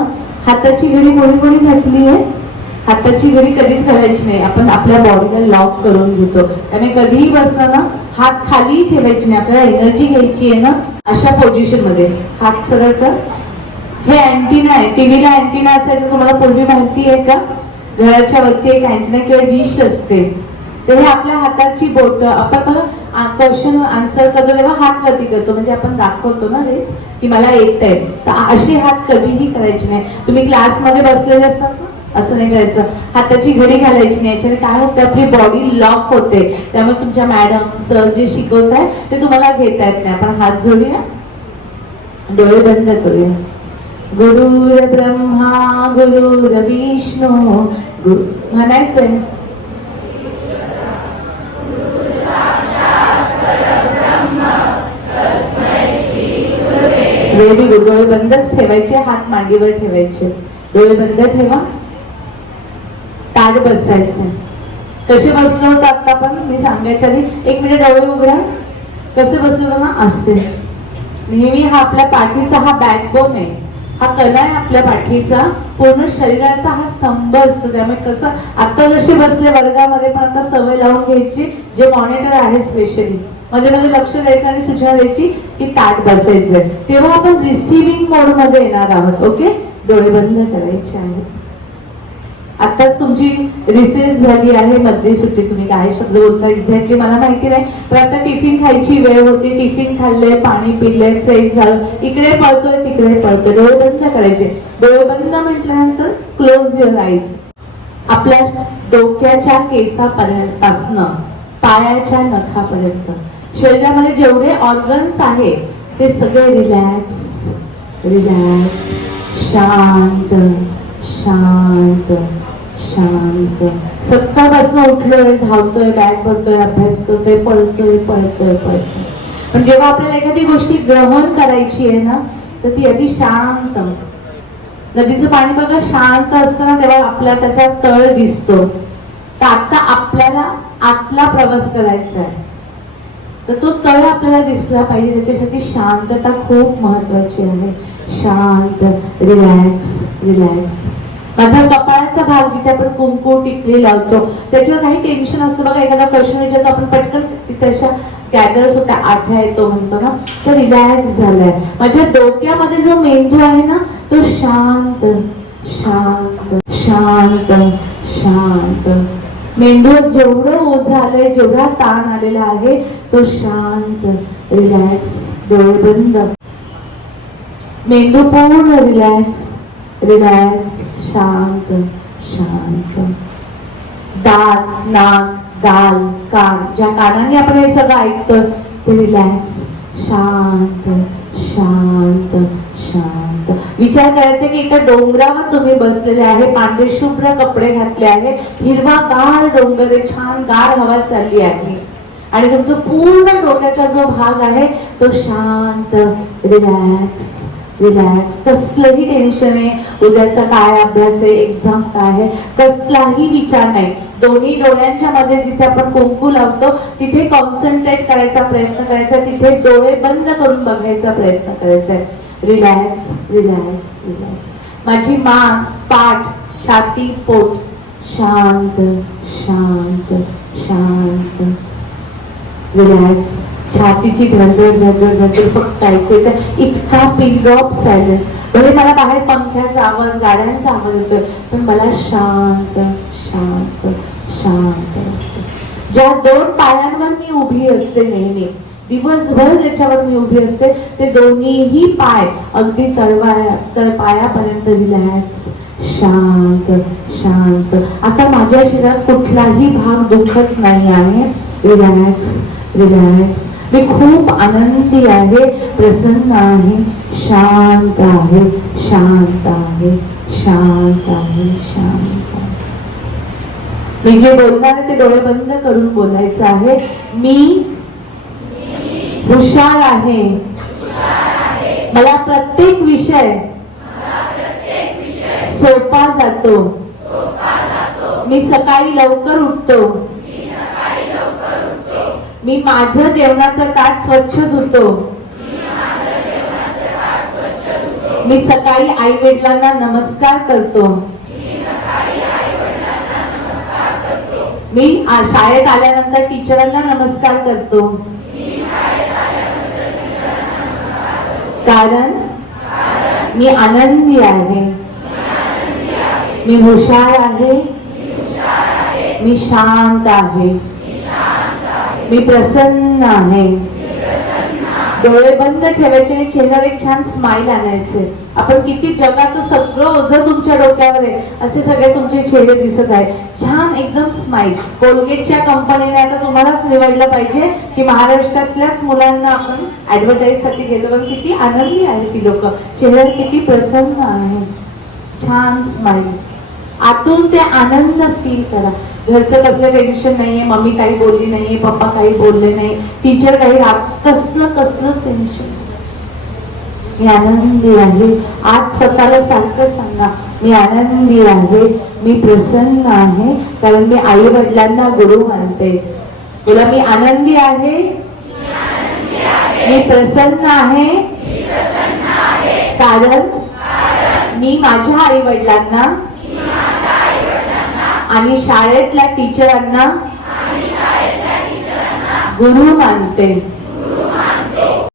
आता हाताची घडी कोणी कोणी घातली आहे? हाताची घडी कधीच घालायची नाही. आपण आपल्या बॉडीला लॉक करून घेतो. त्यामुळे कधीही बसताना ना हात खाली ठेवायची नाही. आपल्याला एनर्जी घ्यायची आहे ना? अशा पोझिशनमध्ये. हात सरळ कर. हे अँटिना आहे. टीव्हीला अँटिना असायचं. तुम्हाला पूर्वी माहिती आहे का? घराच्या वरती एक अँटिना किंवा डिश असते. तर हे आपल्या हाताची बोट आपण मला क्वेश्चन आन्सर करतो तेव्हा हात वरती करतो. म्हणजे आपण दाखवतो ना रेच की मला येत आहे तर असे हात कधीही करायचे नाही. तुम्ही क्लासमध्ये बसलेले असतात ना? असं नाही करायचं. हाताची घडी घालायची नाही. याच्याने काय होतं? आपली बॉडी लॉक होते. त्यामुळे तुमच्या मॅडम सर जे शिकवत आहे ते तुम्हाला घेता येत नाही. आपण हात जोडूया डोळे बंद करूया. गुरुर ब्रह्मा गुरुर विष्णू. गुरु म्हणायचंय वेळी डोळे बंदच ठेवायचे हात मांडीवर ठेवायचे. डोळे बंद ठेवा. ताट बसायचं. कसे बसलो होतो आता पण? मी सांगायच्या आधी एक मिनिट डोळे उघडा. कसे बसलो ना? असते नेहमी हा आपल्या पाठीचा हा बॅकबोन आहे. हा कला आहे आपल्या पाठीचा. पूर्ण शरीराचा हा स्तंभ असतो. त्यामुळे कसं आता जसे बसले वर्गामध्ये पण आता सवय लावून घ्यायची जे मॉनिटर आहे स्पेशली मध्ये मध्ये लक्ष द्यायचं आणि सूचना द्यायची की ताट बसायचंय. तेव्हा आपण रिसिव्हिंग मोडमध्ये येणार आहोत ओके? डोळे बंद करायचे आहेत. आताच तुमची रिसेस झाली आहे मधली सुट्टी तुम्ही काय शब्द बोलता एक्झॅक्टली मला माहिती नाही. पण आता टिफिन खायची वेळ होती टिफिन खाल्लंय पाणी पिलंय फ्रेश झालं. इकडे पळतोय तिकडे पळतोय डोळे बंद करायचे. डोळे बंद म्हटल्यानंतर क्लोज युअर आईज आपल्या डोक्याच्या केसापर्यंत पासनं पायाच्या नखापर्यंत. शरीरामध्ये जेवढे ऑर्गन्स आहे ते सगळे रिलॅक्स रिलॅक्स शांत शांत शांत. सकाळपासून उठलोय धावतोय बॅग भरतोय अभ्यास करतोय पळतोय पळतोय पळतोय. पण जेव्हा आपल्याला एखादी गोष्टी ग्रहण करायची आहे ना तर ती अगदी शांत. नदीचं पाणी बघा शांत असतं ना तेव्हा आपल्याला त्याचा तळ दिसतो. तर आता आपल्याला आतला प्रवास करायचा आहे. तर तो तळ आपल्याला दिसला पाहिजे. त्याच्यासाठी शांतता खूप महत्वाची आहे. शांत रिलॅक्स रिलॅक्स माझा कपाळाचा भाग जिथे आपण कुंकू टिकली लावतो त्याच्यावर काही टेन्शन असतं बघा एखादा क्वेश्चन विचारतो आपण पटकन तिथे अशा गॅदर्स होत्या आठ्या येतो म्हणतो ना तो रिलॅक्स झालाय. माझ्या डोक्यामध्ये जो मेंदू आहे ना तो शांत शांत शांत शांत. मेंदूवर जेवढं ओझ आलंय जेवढा ताण आलेला आहे तो शांत रिलॅक्स डोळे बंद. मेंदू पूर्ण रिलॅक्स रिलॅक्स शांत शांत. दात नाक गाल कान ज्या कानाने आपण हे सगळं ऐकतोय ते रिलॅक्स शांत शांत शांत. विचार करायचा की एका डोंगरावर तुम्ही बसलेले आहे पांढरे शुभ्र कपडे घातले आहे हिरवा गार डोंगर आहे छान गार हवा चालली आहे. आणि तुमचं पूर्ण डोक्याचा जो भाग आहे तो शांत रिलॅक्स रिलॅक्स कसलंही टेन्शन आहे उद्याचा काय अभ्यास आहे एक्झाम काय आहे कसलाही विचार नाही. दोन्ही डोळ्यांच्या मध्ये जिथे आपण कुंकू लावतो तिथे कॉन्सन्ट्रेट करायचा प्रयत्न करायचा तिथे डोळे बंद करून बघायचा प्रयत्न करायचा आहे. रिलॅक्स रिलॅक्स रिलॅक्स माझी मान पाठ छाती पोट. शांत शांत शांत. रिलॅक्स छातीची धडधड धडधड धडधड फक्त ऐकू तर इतका पिन ड्रॉप सायलेन्स भले मला बाहेर पंख्याचा आवाज गाड्यांचा आवाज येतोय पण मला शांत शांत शांत ज्या दोन पायांवर मी उभी असते नेहमी दिवसभर ज्याच्यावर मी उभी असते. ते दोन्हीही पाय अगदी तळवाया तळ पायापर्यंत रिलॅक्स शांत शांत. आता माझ्या शरीरात कुठलाही भाग दुखत नाही आहे. रिलॅक्स रिलॅक्स मी खूप आनंदी आहे प्रसन्न आहे शांत आहे शांत आहे शांत आहे शांत मी जे बोलणार आहे ते डोळे बंद करून बोलायचं आहे. मी हुशार आहे. मला प्रत्येक विषय सोपा जातो. मी सकाळी लवकर उठतो. मी माझं जेवणाचं ताट स्वच्छ धुतो. मी सकाळी आई वडिलांना नमस्कार करतो. मी शाळेत आल्यानंतर टीचरांना नमस्कार करतो. कारण? मी आनंदी आहे. मी हुशार आहे. मी शांत आहे. मी प्रसन्न आहे. डोळे बंद ठेवायचे आणि चेहऱ्यावर एक छान स्माइल आणायचे. आपण किती जगाचं सगळं ओझं तुमच्या डोक्यावर आहे असे सगळे तुमचे चेहरे दिसत आहे छान एकदम स्माईल कोलगेटच्या कंपनीने आता तुम्हालाच निवडलं पाहिजे की महाराष्ट्रातल्याच मुलांना आपण ऍडव्हर्टाईजसाठी घेतो. पण किती आनंदी आहे ती लोक. चेहऱ्यावर किती प्रसन्न आहे छान स्माईल आतून ते आनंद फील करा. घरचं कसलं टेन्शन नाहीये मम्मी काही बोलली नाहीये पप्पा काही बोलले नाही टीचर काही राहत कसलं कसलंच टेन्शन मी आनंदी आहे. आज स्वतःला सारखं सांगा मी आनंदी आहे मी प्रसन्न आहे कारण मी आई वडिलांना गुरु मानते. तुला मी आनंदी आहे? मी प्रसन्न आहे? कारण मी माझ्या आई वडिलांना आणि शाळेतल्या टीचरांना? गुरु मानते.